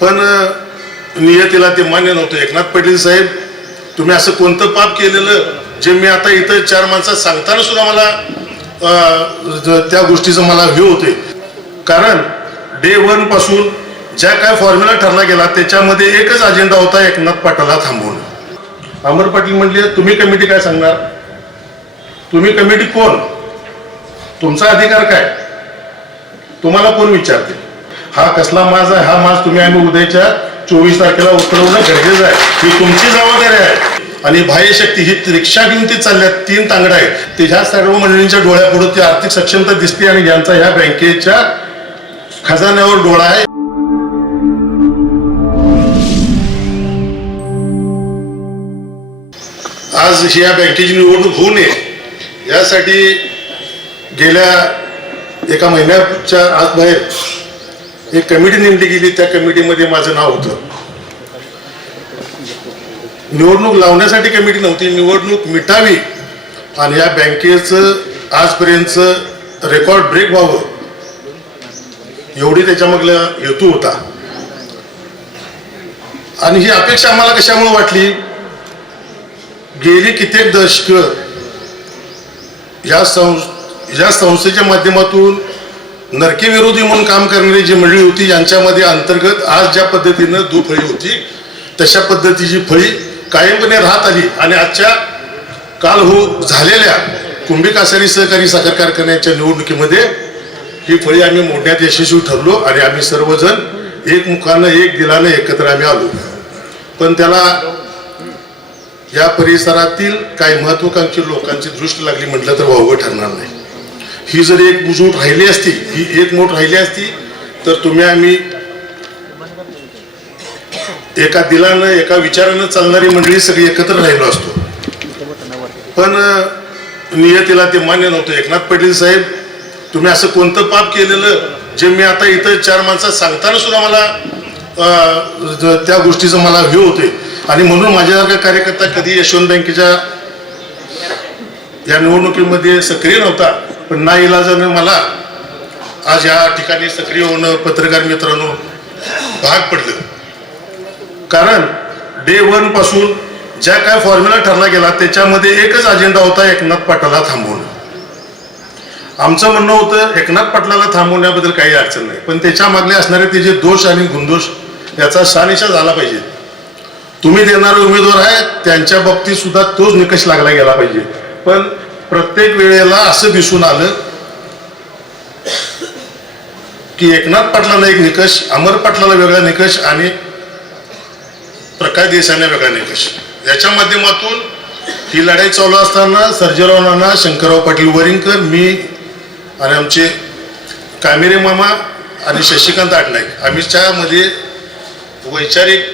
पण नियतीला ते मान्य नव्हतं. एकनाथ पाटील साहेब तुम्ही असं कोणतं पाप केलेलं जे मी आता इथं चार माणसात सांगताना सुद्धा मला त्या गोष्टीचं मला हे होते. कारण डे वनपासून ज्या काय फॉर्म्युला ठरला गेला त्याच्यामध्ये एकच अजेंडा होता एकनाथ पाटलाला थांबवणं. अमर पाटील म्हणले तुम्ही कमिटी काय सांगणार? तुम्ही कमिटी कोण? तुमचा अधिकार काय? तुम्हाला कोण विचारते? हा कसला माज आहे? हा माज तुम्ही आम्ही उद्याच्या चोवीस तारखेला उतरवणं गरजेचं आहे. ही तुमची जबाबदारी आहे. आणि बाह्य शक्ती ही रिक्षा घेऊन ती चालल्यात तीन तांगड आहेत. ते ह्या सर्व मंडळींच्या डोळ्यापुढे ती आर्थिक सक्षमता दिसते आणि ज्यांचा ह्या बँकेच्या खजान्यावर डोळा आहे. आज ही या बँकेची निवडणूक होऊ नये. यासाठी गेल्या एका महिन्याच्या आज बाहेर एक कमिटी नेमली गेली त्या कमिटीमध्ये माझं नाव होतं. निवडणूक लावण्यासाठी कमिटी नव्हती निवडणूक मिटावी आणि या बँकेचं आजपर्यंतचं रेकॉर्ड ब्रेक व्हावं एवढी त्याच्यामधला हेतू होता. आणि ही अपेक्षा आम्हाला कशामुळे वाटली? गेली कित्येक दशक या या संस्थेच्या माध्यमातून नरके विरोधी म्हणून काम करणारी जी मंडळी होती यांच्यामध्ये अंतर्गत आज ज्या पद्धतीनं दुफळी होती तशा पद्धतीची फळी कायमपणे राहत आली. आणि आजच्या काल हो झालेल्या कुंभी कासारी सहकारी साखर कारखान्याच्या निवडणुकीमध्ये ही फळी आम्ही मोडण्यात यशस्वी ठरलो आणि आम्ही सर्वजण एक मुखानं एक दिलानं एकत्र आम्ही आलो. पण त्याला या परिसरातील काही महत्वाकांक्षी लोकांची दृष्टी लागली म्हटलं तर वावगं ठरणार नाही. ही जर एक बुजवूट राहिली असती ही एक मोठ राहिली असती तर तुम्ही आम्ही एका दिलानं एका विचारानं चालणारी मंडळी सगळी एकत्र राहिलो असतो. पण नियतीला ते मान्य नव्हतं. एकनाथ पाटील साहेब तुम्ही असं कोणतं पाप केलेलं जे मी आता इथं चार माणसात सांगताना सुद्धा मला त्या गोष्टीचं मला हे होते आणि म्हणून माझ्यासारखा कार्यकर्ता कधी यशवंत बँकेच्या या निवडणुकीमध्ये सक्रिय नव्हता. पण ना इलाजानं मला आज या ठिकाणी सक्रिय होणं पत्रकार मित्रांनो भाग पडलं. कारण डे वनपासून ज्या काय फॉर्म्युला ठरला गेला त्याच्यामध्ये एकच अजेंडा होता एकनाथ पाटलाला थांबवणं. आमचं म्हणणं होतं एकनाथ पाटलाला थांबवण्याबद्दल काही अडचण नाही. पण त्याच्यामागले असणारे ते जे दोष आणि गुणदोष याचा सानिशा झाला पाहिजे. तुम्ही देणारे उमेदवार आहेत त्यांच्या बाबतीत सुद्धा तोच निकष लागला गेला पाहिजे. पण प्रत्येक वेळेला असं दिसून आलं की एकनाथ पाटलाला एक निकष अमर पाटलाला वेगळा निकष आणि प्रकाश देसाईला वेगळा निकष. याच्या माध्यमातून ही लढाई चालू असताना सर्जेराव नाना शंकरराव पाटील वरिंकर मी आणि आमचे कामेरे मामा आणि शशिकांत आटनाईक आम्ही त्यामध्ये वैचारिक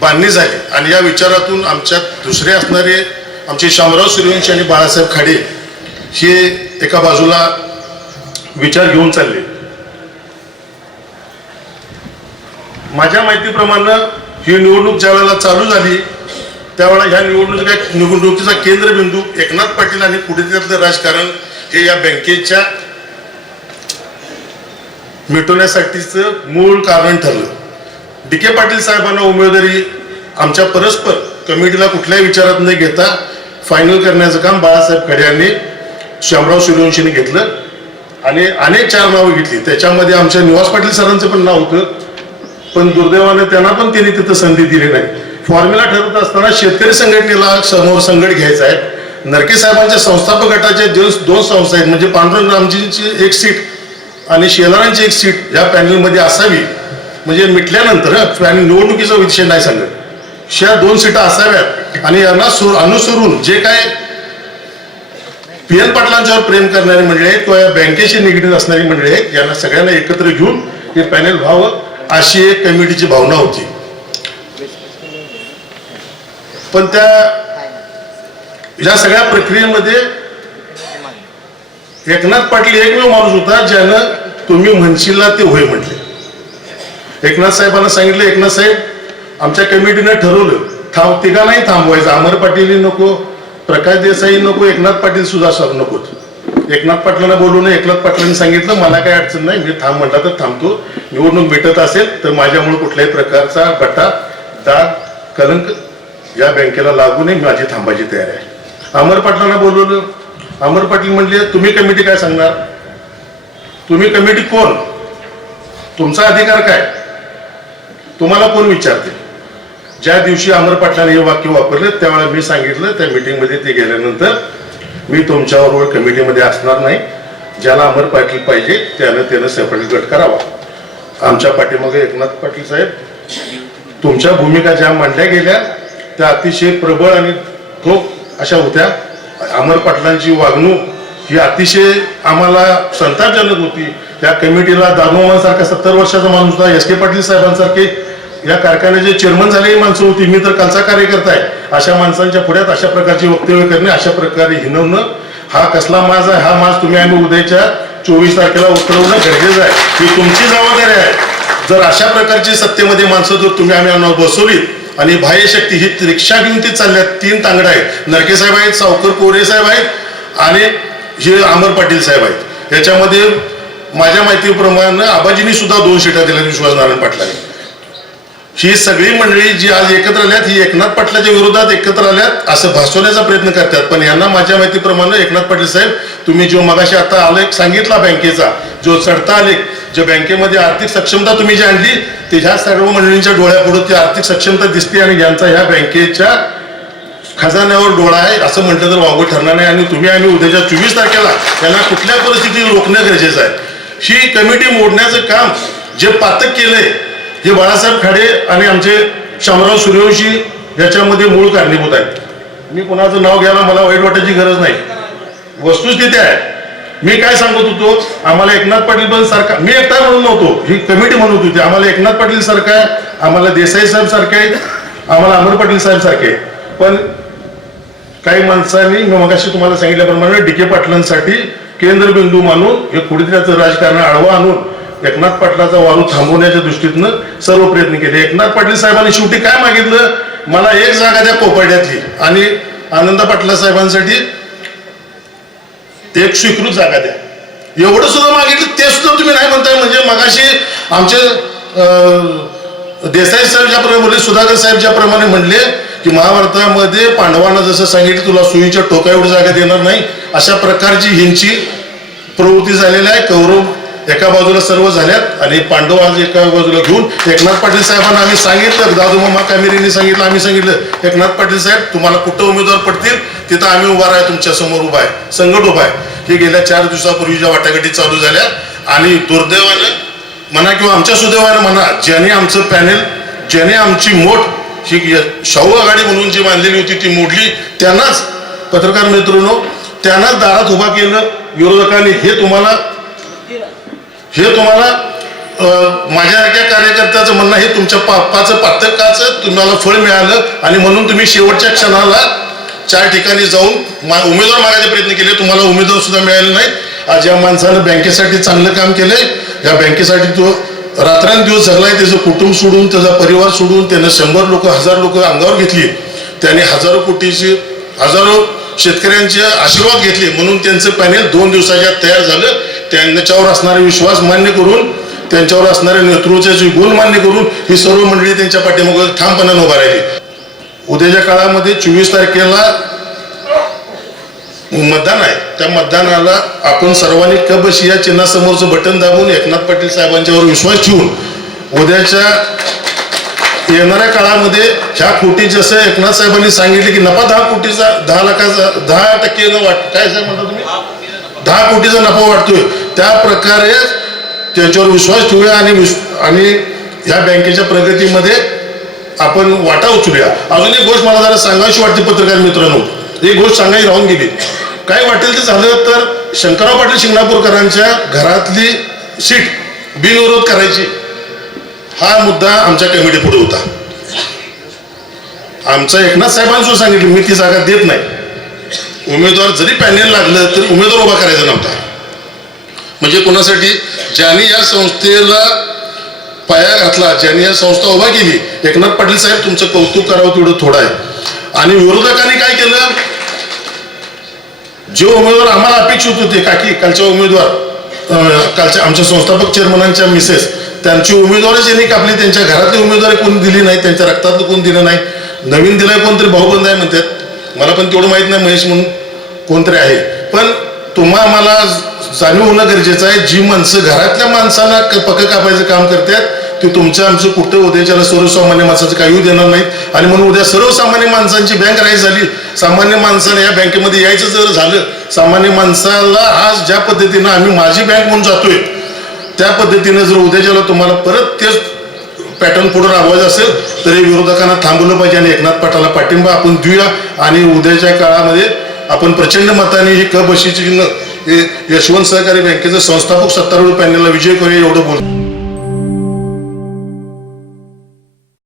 बांधणी झाली. आणि या विचारातून आमच्यात दुसरे असणारे आमचे शामराव सूर्यवंशी आणि बाळासाहेब खाडे हे एका बाजूला विचार घेऊन चालले. माझ्या माहितीप्रमाणे ही निवडणूक ज्या वेळेला चालू झाली त्यावेळेला ह्या निवडणुकीचा निवडणुकीचा केंद्रबिंदू एकनाथ पाटील आणि पुढे त्यातलं राजकारण हे या बँकेच्या मिटवण्यासाठीचं मूळ कारण ठरलं. डी के पाटील साहेबांना उमेदवारी आमच्या परस्पर कमिटीला कुठल्याही विचारात न घेता फायनल करण्याचं काम बाळासाहेब खडे यांनी श्यामराव सूर्यवंशीने घेतलं. आणि अनेक चार नावं घेतली. त्याच्यामध्ये आमच्या निवास पाटील सरांचं पण नाव होतं. पण दुर्दैवाने त्यांना पण त्यांनी तिथं संधी दिली नाही. फॉर्म्युला ठरवत असताना शेतकरी संघटनेला समोर संघट घ्यायचा आहे. नरके साहेबांच्या संस्थापक गटाच्या जे दोन संस्था आहेत. म्हणजे पांडुरंग रामजींची एक सीट आणि शेलारांची एक सीट या पॅनलमध्ये असावी. म्हणजे मिटल्यानंतर निवडणुकीचा विषय नाही सांगत. ह्या दोन सीटा असाव्यात. आणि यांना अनुसरून जे काय पी एन पाटलांच्यावर प्रेम करणारी मंडळी आहेत किंवा या बँकेशी निगडीत असणारी मंडळी आहेत यांना सगळ्यांना एकत्र घेऊन हे पॅनल व्हावं अशी एक कमिटीची भावना होती. पण त्या या सगळ्या प्रक्रियेमध्ये एकनाथ पाटील एकमेव माणूस होता ज्यानं तुम्ही म्हणशीला ते होय म्हटले. एकनाथ साहेबांना सांगितलं एकनाथ साहेब आमच्या कमिटीनं ठरवलं थांब तिघा नाही थांबवायचं. अमर पाटील नको प्रकाश देसाई नको एकनाथ पाटील सुद्धा सर नकोत. एकनाथ पाटलांना बोलवून एकनाथ पाटलांनी सांगितलं मला काही अडचण नाही मी थांब म्हटलं तर थांबतो. निवडणूक भेटत असेल तर माझ्यामुळे कुठल्याही प्रकारचा गटा दाग कलंक या बँकेला लागू नये माझी थांबायची तयारी आहे. अमर पाटलांना बोलवलं. अमर पाटील म्हणले तुम्ही कमिटी काय सांगणार? तुम्ही कमिटी कोण? तुमचा अधिकार काय? तुम्हाला कोण विचारते? ज्या दिवशी अमर पाटलाने हे वाक्य वापरलं त्यावेळेला मी सांगितलं त्या मीटिंगमध्ये ते गेल्यानंतर मी तुमच्याबरोबर कमिटीमध्ये असणार नाही. ज्याला अमर पाटील पाहिजे त्यानं त्यानं सेपरेट गट करावा. आमच्या पाठीमागे एकनाथ पाटील साहेब तुमच्या भूमिका ज्या मांडल्या गेल्या त्या अतिशय प्रबळ आणि ठोक अशा होत्या. अमर पाटलांची वागणूक ही अतिशय आम्हाला संतापजनक होती. त्या कमिटीला दानोमांसारखा सत्तर वर्षाचा माणूस होता एस के पाटील साहेबांसारखे या कारखान्याचे चेअरमन झालेली माणसं होती. मी तर कालचा कार्यकर्ता आहे. अशा माणसांच्या पुढ्यात अशा प्रकारची वक्तव्य करणे अशा प्रकारे हिनवणं हा कसला माज आहे? हा माज तुम्ही आम्ही उद्याच्या चोवीस तारखेला उतरवणं गरजेचं आहे. ही तुमची जबाबदारी आहे. जर अशा प्रकारची सत्तेमध्ये माणसं जर तुम्ही आम्ही आणून बसवलीत आणि बाह्य शक्ती ही रिक्षा घेऊन ती चालल्यात तीन तांगडा आहेत. नरके साहेब आहेत सावकर कोरे साहेब आहेत आणि हे अमर पाटील साहेब आहेत. याच्यामध्ये माझ्या माहितीप्रमाणे आबाजींनी सुद्धा दोन शिटा दिल्या विश्वास नारायण पाटलांनी. ही सगळी मंडळी जी आज एकत्र आल्यात ही एकनाथ पाटलाच्या विरोधात एकत्र आल्यात असं भासवण्याचा प्रयत्न करतात. पण यांना माझ्या माहितीप्रमाणे एकनाथ पाटील साहेब तुम्ही जो मगाशी आता आलेख सांगितला बँकेचा जो चढता आलेख जो बँकेमध्ये आर्थिक सक्षमता तुम्ही जी आणली ते ह्या सर्व मंडळींच्या डोळ्यापुढे ती आर्थिक सक्षमता दिसते आणि यांचा ह्या बँकेच्या खजान्यावर डोळा आहे असं म्हटलं तर वागू ठरणार नाही. आणि तुम्ही आम्ही उद्याच्या चोवीस तारखेला यांना कुठल्या परिस्थितीत रोखणं गरजेचं आहे? ही कमिटी मोडण्याचं काम जे पातक केलंय हे बाळासाहेब खाडे आणि आमचे शामराव सूर्यवंशी याच्यामध्ये मूळ कारणीभूत आहेत. मी कोणाचं नाव घ्यायला मला वाईट वाटायची गरज नाही. वस्तुस्थिती आहे. मी काय सांगत होतो आम्हाला एकनाथ पाटील पण सारखा मी एकटा म्हणून नव्हतो ही कमिटी म्हणत होती. आम्हाला एकनाथ पाटील सारखा आहे आम्हाला देसाई साहेब सारखे आहेत आम्हाला अमर पाटील साहेब सारखे पण काही माणसांनी मी मगाशी तुम्हाला सांगितल्याप्रमाणे डी के पाटलांसाठी केंद्रबिंदू मानून हे कुठेतरी राजकारण आडवा आणून एकनाथ पाटलाचा वारू थांबवण्याच्या दृष्टीतनं सर्व प्रयत्न केले. एकनाथ पाटील साहेबांनी शेवटी काय मागितलं? मला एक जागा द्या कोपर्ड्यातली आणि आनंद पाटला साहेबांसाठी एक स्वीकृत जागा द्या. एवढं सुद्धा मागितलं ते सुद्धा तुम्ही नाही म्हणताय. म्हणजे मगाशी आमचे अं, देसाई साहेब ज्याप्रमाणे बोलले सुधाकर साहेब ज्याप्रमाणे म्हणले की महाभारतामध्ये पांडवांना जसं सांगितलं तुला सुईच्या टोका एवढी जागा देणार नाही. अशा प्रकारची हिंची प्रवृत्ती झालेली आहे. कौरव एका बाजूला सर्व झाल्यात आणि पांडव आज एका बाजूला घेऊन एकनाथ पाटील साहेबांना आम्ही सांगितलं दादू मामा कामेरींनी सांगितलं आम्ही सांगितलं एकनाथ पाटील साहेब तुम्हाला कुठं उमेदवार पडतील? तिथं आम्ही उभा राहा तुमच्यासमोर उभा आहे. संघट उभा आहे. हे गेल्या चार दिवसापूर्वीच्या वाटाघाटी चालू झाल्या आणि दुर्दैवानं म्हणा किंवा आमच्या सुदैवानं म्हणा ज्याने आमचं पॅनेल ज्याने आमची मोठ ही शाहू आघाडी म्हणून जी बांधलेली होती ती मोडली त्यांनाच पत्रकार मित्रांनो त्यांनाच दारात उभा केलं विरोधकांनी हे तुम्हाला हे तुम्हाला माझ्यासारख्या कार्यकर्त्याचं म्हणणं हे तुमच्या पापाचं पातकाचं तुम्हाला फळ मिळालं आणि म्हणून तुम्ही शेवटच्या क्षणाला चार ठिकाणी जाऊन मा- उमेदवार मागायचे प्रयत्न केले. तुम्हाला उमेदवार सुद्धा मिळाले नाही. आज या माणसानं बँकेसाठी चांगलं काम केलंय. या बँकेसाठी तो रात्रंदिवस जगलाय त्याचं कुटुंब सोडून त्याचा परिवार सोडून त्यानं शंभर लोक हजार लोक अंगावर घेतली. त्याने हजारो कोटीची हजारो शेतकऱ्यांचे आशीर्वाद घेतले म्हणून त्यांचं पॅनेल दोन दिवसाच्या तयार झालं. त्यांच्यावर असणारे विश्वास मान्य करून त्यांच्यावर असणाऱ्या नेतृत्वाचे गुण मान्य करून ही सर्व मंडळी त्यांच्या पाठीमागे ठामपणाने उभा राहिली. उद्याच्या काळामध्ये चोवीस तारखेला मतदान आहे. त्या मतदानाला आपण सर्वांनी कबशी या चिन्हासमोरचं बटन दाबून एकनाथ पाटील साहेबांच्यावर विश्वास ठेवून उद्याच्या येणाऱ्या काळामध्ये ह्या कोटी जसं एकनाथ साहेबांनी सांगितले की नफा दहा कोटीचा दहा लाखाचा दहा टक्के वाट काय साहेब म्हणता तुम्ही? दहा कोटीचा नफा. वाटतोय त्या प्रकारे त्यांच्यावर विश्वास ठेवूया आणि विश्व आणि ह्या बँकेच्या प्रगतीमध्ये आपण वाटा उचलूया. अजून एक गोष्ट मला जरा सांगायची वाटते पत्रकार मित्रांनो. एक गोष्ट सांगायची राहून गेली. काय वाटेल ते झालं तर शंकरराव पाटील शिंगणापूरकरांच्या घरातली सीट बिनविरोध करायची. हा मुद्दा आमच्या कमिटी पुढे होता. आमचा एकनाथ साहेबांनी सुद्धा सांगितलं मी ती जागा देत नाही. उमेदवार जरी पॅनेल लागलं तरी उमेदवार उभा करायचा नव्हता. म्हणजे कोणासाठी? ज्यांनी या संस्थेला पाया घातला ज्यांनी या संस्था उभा केली एकनाथ पाटील साहेब तुमचं कौतुक करावं तेवढं थोडं आहे. आणि विरोधकांनी काय केलं? जे उमेदवार आम्हाला अपेक्षित होते काकी कालच्या उमेदवार कालच्या आमच्या संस्थापक चेअरमनांच्या मिसेस त्यांची उमेदवारच यांनी कापली त्यांच्या घरातली उमेदवारी कोणी दिली नाही त्यांच्या रक्तातलं कोण दिलं नाही. नवीन दिलाय कोणतरी भाऊबंद आहे म्हणतात. मला पण तेवढं माहीत नाही महेश म्हणून कोणतरी आहे. पण तुम्हा मला जाणीव होणं गरजेचं आहे. जी माणसं घरातल्या माणसांना क- पक्क कापायचं काम करतात ते तुमचं आमचं कुठं उद्याच्याला सर्वसामान्य माणसाचं काही देणार नाहीत. आणि म्हणून उद्या सर्वसामान्य माणसांची बँक राईज झाली. सामान्य माणसाने या बँकेमध्ये यायचं जर झालं सामान्य माणसाला आज ज्या पद्धतीनं आम्ही माझी बँक म्हणून जातोय त्या पद्धतीने जर उद्याच्याला तुम्हाला परत तेच पॅटर्न पुढे राबवायचं असेल तर हे विरोधकांना थांबवलं पाहिजे आणि एकनाथ पाटाला पाठिंबा आपण देऊया. आणि उद्याच्या काळामध्ये आपण प्रचंड मताने ही क बशीची यशवंत सहकारी बँकेचं संस्थापक सत्तारूढ पॅनलला विजय करूया एवढं बोल